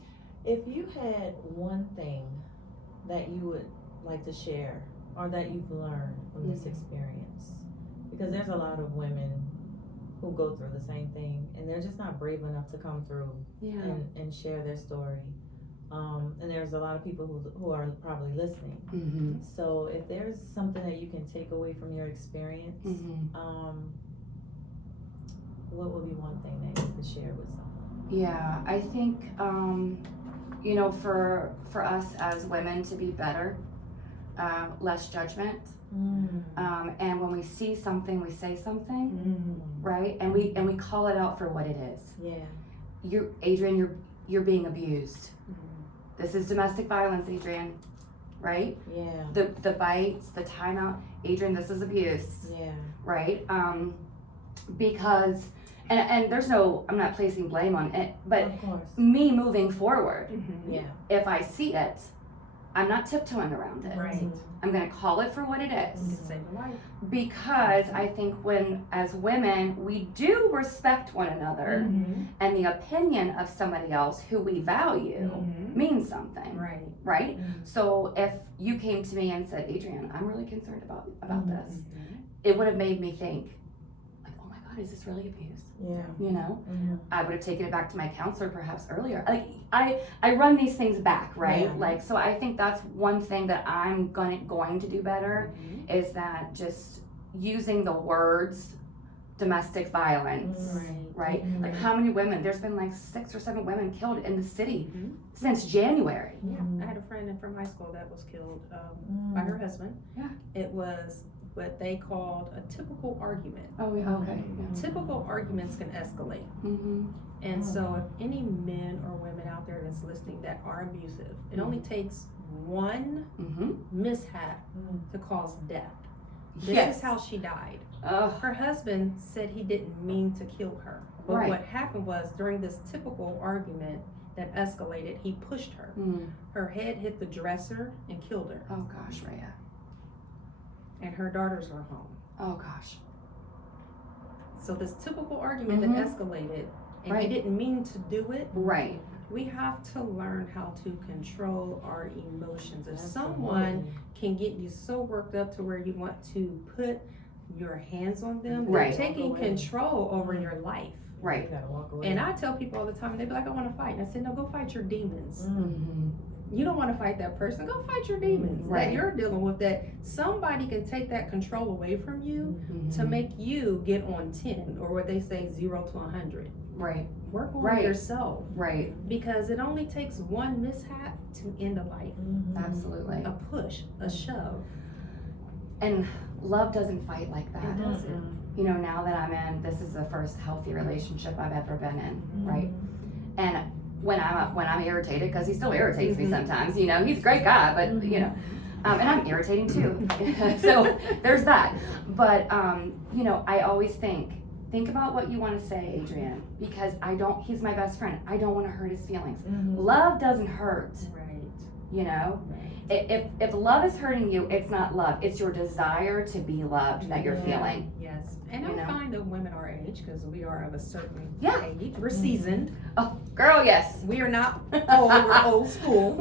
If you had one thing that you would like to share or that you've learned from this experience, because there's a lot of women who go through the same thing and they're just not brave enough to come through and share their story. And there's a lot of people who are probably listening. So if there's something that you can take away from your experience, what would be one thing that you could share with someone? Yeah, I think, you know, for us as women to be better, less judgment. And when we see something, we say something, right? And we call it out for what it is. Yeah. Adrienne, you're being abused. This is domestic violence, Adrienne, right? Yeah. The bites, the timeout, Adrienne, this is abuse, Yeah. right? Because and there's no, I'm not placing blame on it, but Of course. me moving forward, Yeah. if I see it, I'm not tiptoeing around it. Right. I'm gonna call it for what it is. Save a life. Because I think when, as women, we do respect one another, and the opinion of somebody else who we value means something, Right. right? So if you came to me and said, Adrienne, I'm really concerned about this, it would have made me think, like, oh my God, is this really abuse? Yeah. You know, I would have taken it back to my counselor perhaps earlier. Like I run these things back, right? Yeah. Like, so I think that's one thing that I'm going to do better is that just using the words domestic violence, right? Like how many women, there's been like 6 or 7 women killed in the city since January. Yeah, I had a friend from high school that was killed by her husband. Yeah. It was what they called a typical argument. Oh, yeah, okay. Typical arguments can escalate. And so if any men or women out there that's listening that are abusive, it only takes one mishap to cause death. This is how she died. Her husband said he didn't mean to kill her. But Right. what happened was during this typical argument that escalated, he pushed her. Her head hit the dresser and killed her. Oh gosh, Rhea. And her daughters were home. Oh gosh. So this typical argument that escalated, and he didn't mean to do it. Right. We have to learn how to control our emotions. If someone can get you so worked up to where you want to put your hands on them, they're Right. taking control over your life. Right. You gotta walk away. And I tell people all the time, they be like, I want to fight. And I said, no, go fight your demons. You don't want to fight that person, go fight your demons Right. that you're dealing with, that somebody can take that control away from you to make you get on 10, or what they say 0 to 100. Right. Work on Right. yourself, Right. because it only takes one mishap to end a life. Absolutely. A push, a shove. And love doesn't fight like that. It doesn't. You know, now that I'm in, this is the first healthy relationship I've ever been in, right? And when I'm irritated, because he still irritates me sometimes, you know, he's a great guy, but you know, and I'm irritating too. So there's that. But you know, I always think about what you want to say, Adrienne, because he's my best friend. I don't want to hurt his feelings. Love doesn't hurt, Right. you know? If love is hurting you, it's not love. It's your desire to be loved that you're feeling. Yes. And You I know? find that women our age, because we are of a certain Yeah. age, we're seasoned. Oh, girl, yes. We are not old, we're old school.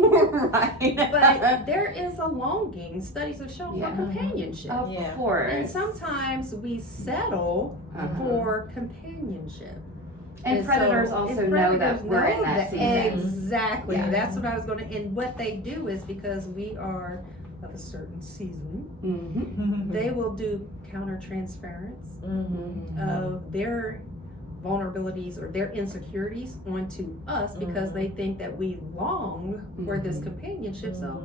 Right. But there is a longing, studies have shown, Yeah. for companionship. Of Yeah. course. And sometimes we settle Uh-huh. for companionship. And predators also know that we're in that season. Exactly. Yeah. That's what I was going to. And what they do is, because we are of a certain season, they will do counter-transference of their vulnerabilities or their insecurities onto us, because they think that we long for this companionship. So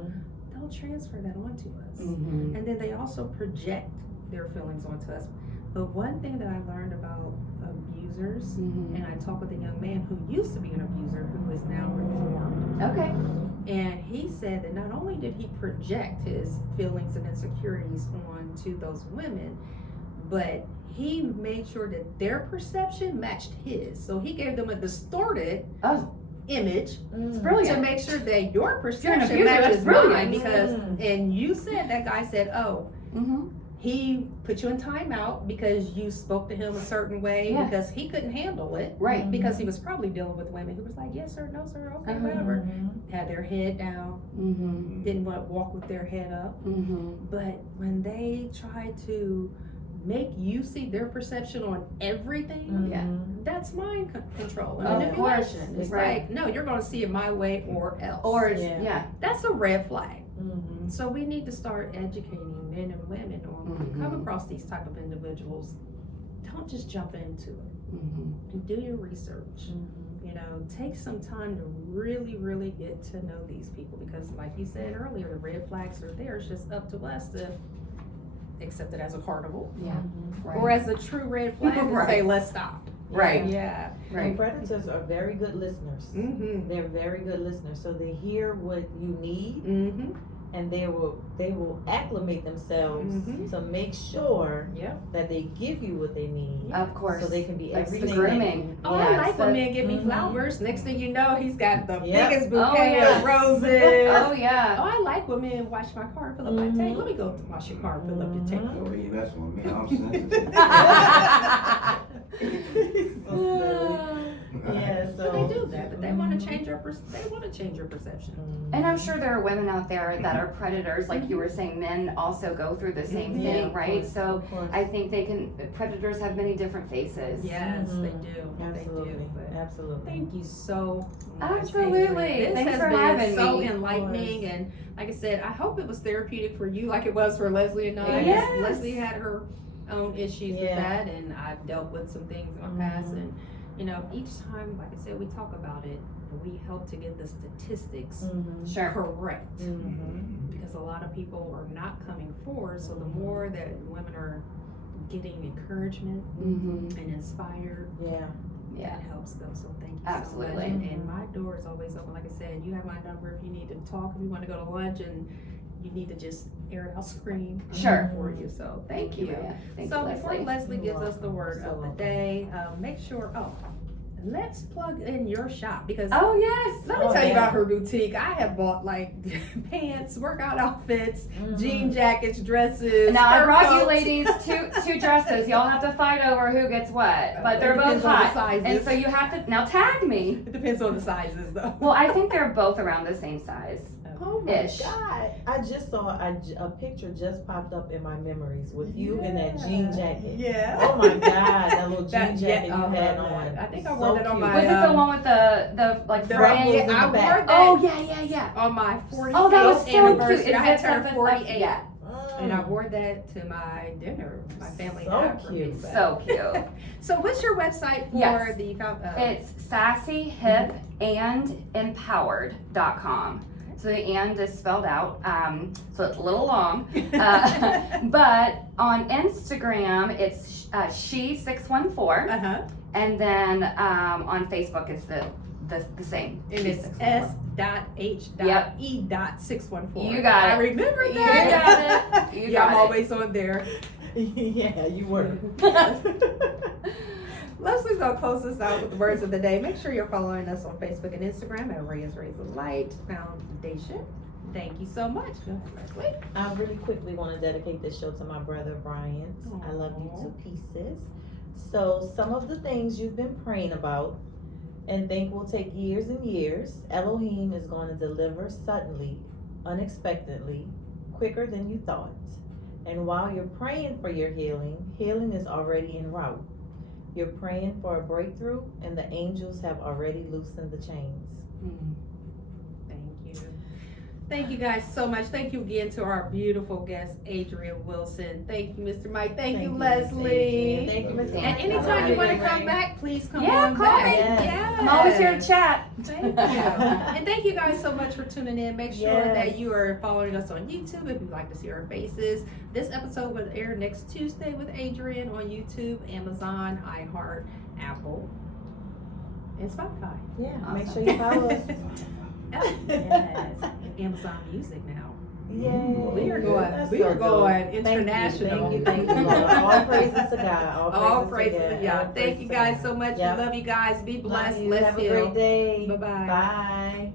they'll transfer that onto us. And then they also project their feelings onto us. But one thing that I learned about abusers, and I talked with a young man who used to be an abuser who is now reformed, Okay. and he said that not only did he project his feelings and insecurities onto those women, but he made sure that their perception matched his. So he gave them a distorted image It's to brilliant. make sure that your You're an perception abuser, matches that's brilliant. mine. Because, and you said, that guy said, oh, Mm-hmm. he put you in timeout because you spoke to him a certain way, Yeah. because he couldn't handle it. Right. Because he was probably dealing with women who was like, yes sir, no sir, okay, whatever. Had their head down, Mm-hmm. didn't want to walk with their head up. Mm-hmm. But when they try to make you see their perception on everything, Yeah. that's mind control and Of manipulation. course, It's right. like, no, you're going to see it my way or else. Or it's, Yeah. yeah. That's a red flag. So we need to start educating men and women on when you come across these type of individuals, don't just jump into it. Mm-hmm. And do your research. You take some time to really, really get to know these people, because like you said earlier, the red flags are there. It's just up to us to accept it as a carnival, Yeah. Right. or as a true red flag and Right. say, let's stop. Right. Yeah. Right. And predators are very good listeners. Mm-hmm. They're very good listeners, so they hear what you need, Mm-hmm. and they will acclimate themselves Mhm. to make sure Yep. that they give you what they need, Of course. so they can be That's the everything. grooming. Oh, Yeah, I like when so- men give me Mhm. flowers. Next thing you know, he's got the Yep. biggest Oh, bouquet yeah. of roses. Oh yeah. Oh, I like when men wash my car and fill up my Mhm. tank. Let me go wash your car and fill up your tank. Mhm. Oh, you messing with me? I'm sensitive. So silly. Yeah, So they do that, but they want to change your perception. And I'm sure there are women out there that are predators, like you were saying. Men also go through the same Mhm. thing, Yeah, right? of So course. I think predators have many different faces. Yes, they Mhm. do. Absolutely, They do. But absolutely. thank you so much. Absolutely. Adrienne. This Thanks has for been having so me. enlightening, and like I said, I hope it was therapeutic for you, like it was for Leslie and I. Yes. Leslie had her own issues with Yeah. that, and I've dealt with some things in my past, and each time, like I said, we talk about it, and we help to get the statistics Mhm. Sure. correct, Mhm. because a lot of people are not coming forward. So the more that women are getting encouragement Mm-hmm. and inspired, Yeah. Yeah. that helps them. So thank you Absolutely. so much. And my door is always open. Like I said, you have my number if you need to talk, if you want to go to lunch, and you need to just air it out, scream. I'm Sure. here for you. So Thank you. Maria. Thank so you, before Leslie. Leslie You're gives us the welcome. word So of the welcome. day, make sure. Let's plug in your shop, because Oh yes. let me Oh, tell you yeah. about her boutique. I have bought like pants, workout outfits, Mhm. jean jackets, dresses. Now I fur brought you coats. ladies two dresses. Y'all have to fight over who gets what, but they're It both depends on the hot, sizes. and so you have to now tag me. It depends on the sizes, though. Well, I think they're both around the same size. Oh my Ish. God! I just saw a picture just popped up in my memories with you in that jean jacket. Yeah. Oh my God! That little jean That- yeah, jacket I you had love on. that. I think I So wore that on cute. my, Was it the one with the like The fringe? ruffles in I the wore back. that Oh yeah. on my 48th Oh, that was so cute. anniversary. It I had said turned something 48. Yeah, And I wore that to my dinner. My family So had for me. cute. but- so cute. So what's your website for Yes. the It's sassyhipandempowered.com. So the and is spelled out, so it's a little long. But on Instagram, it's she614, Uh-huh. and then on Facebook, it's the same. And it's She614. S.H.E.614. You got it. I remember You that. got it. You Yeah, got I'm it. always on there. Yeah, you were. Leslie's gonna close us out with the words of the day. Make sure you're following us on Facebook and Instagram at Raise the Light Foundation. Thank you so much. Go ahead, Leslie. I really quickly want to dedicate this show to my brother Bryant. I love you to pieces. So some of the things you've been praying about and think will take years and years, Elohim is going to deliver suddenly, unexpectedly, quicker than you thought. And while you're praying for your healing, healing is already en route. You're praying for a breakthrough, and the angels have already loosened the chains. Thank you. Thank you guys so much. Thank you again to our beautiful guest, Adrienne Wilson. Thank you, Mr. Mike. Thank you, Miss Leslie. Adrienne. Thank you, Miss And And Adrienne. anytime you want to Ring, come ring. back, please come Yeah, on call back. me. Yes. I'm always here to chat. Thank you. And thank you guys so much for tuning in. Make sure Yes. that you are following us on YouTube if you'd like to see our faces. This episode will air next Tuesday with Adrienne on YouTube, Amazon, iHeart, Apple, and Spotify. Yeah, Awesome. make sure you follow us. Oh, yes. And Amazon Music now. Yay. We are That's going so going dope. international. Thank you, Lord. All praises to God. All praises to God. y'all. All Thank you praises to guys God. so much. Yep. We love you guys. Be Love blessed. you. Let's Have a heal. great day. Bye-bye. Bye.